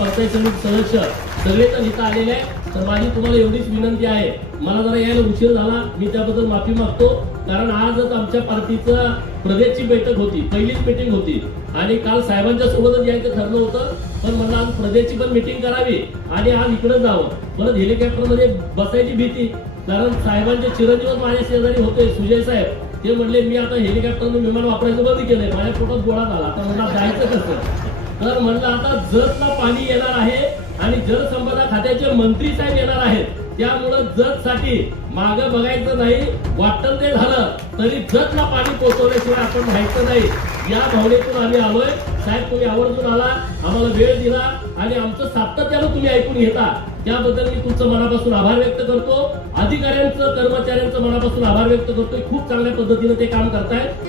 पंचायत समिती सदस्य सगळेजण इथं आलेले आहे. तर माझी तुम्हाला एवढीच विनंती आहे, मला जरा यायला उशीर झाला, मी त्याबद्दल माफी मागतो. कारण आजच आमच्या पार्टीचं प्रदेशची बैठक होती, पहिलीच मीटिंग होती आणि काल साहेबांच्या सोबतच यायचं ठरलं होतं. पण म्हणलं आज प्रदेशची पण मीटिंग करावी आणि आज इकडे जावं. परत हेलिकॉप्टरमध्ये बसायची भीती, कारण साहेबांचे चिरंजीव माझ्या शेजारी होते सुजय साहेब. ते म्हणले मी आता हेलिकॉप्टरने विमान वापरायचं बंद केलंय. माझ्या पोटात गोळा झाला. आता मला जायचं कसं? तर म्हणलं आता जतला पाणी येणार आहे आणि जलसंपदा खात्याचे मंत्री साहेब येणार आहेत. त्यामुळं जतसाठी मागं बघायचं नाही. वाटतं ते झालं तरी जतला पाणी पोहोचवल्याशिवाय आपण व्हायचं नाही. या भावनेतून आम्ही आलोय. साहेब तुम्ही आवर्जून आला, आम्हाला वेळ दिला आणि आमचं सातत्यानं तुम्ही ऐकून घेता, त्याबद्दल मी तुमचं मनापासून आभार व्यक्त करतो. अधिकाऱ्यांचं कर्मचाऱ्यांचं मनापासून आभार व्यक्त करतोय. खूप चांगल्या पद्धतीने ते काम करतायत.